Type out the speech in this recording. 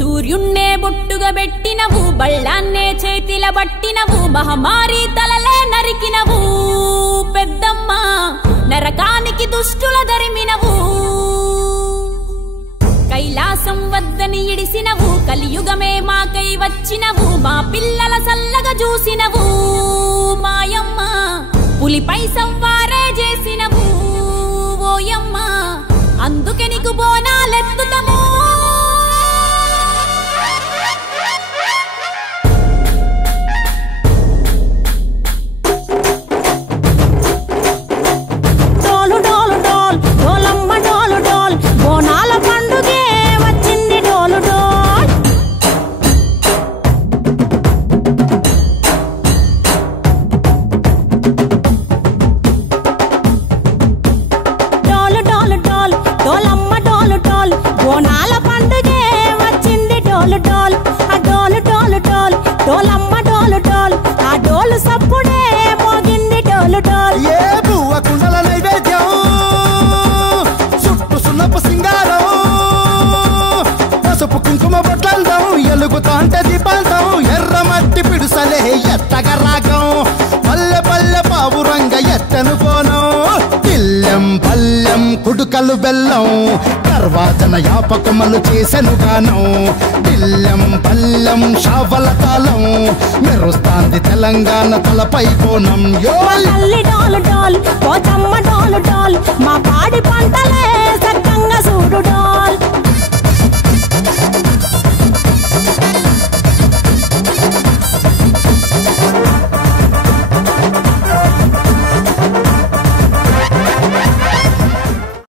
సూర్యున్నే బొట్టుగా పెట్టినవు బళ్ళాన్నే చేతిల పట్టినవు మహమారి తలలే నరికినవు పెద్దమ్మ నరకానికి దుష్టుల దరిమినవు కైలాసం వద్దని ఇడిసినవు కలియుగమే మాకై వచ్చినవు మా పిల్లల సల్లగా చూసినవు మాయమ్మ పులిపై సవ్వారే చేసినవు ఓయమ్మ అందుకే నీకు బోనాలెత్తుతము ఎర్రమట్టి పిడుసలే ఎత్తగా రాగం పల్లె పల్లె పావురంగ ఎత్తను పోనం పిల్లెం పల్లెం కుడుకలు బెల్లం తర్వాతన యాపకమలు చేసెను గానం పిల్లెం పల్లెం షావల తాళం మెరుస్తాంది తెలంగాణ తలపై కోణం డాల్ డాల్ డాల్ మా పాడి పంటలే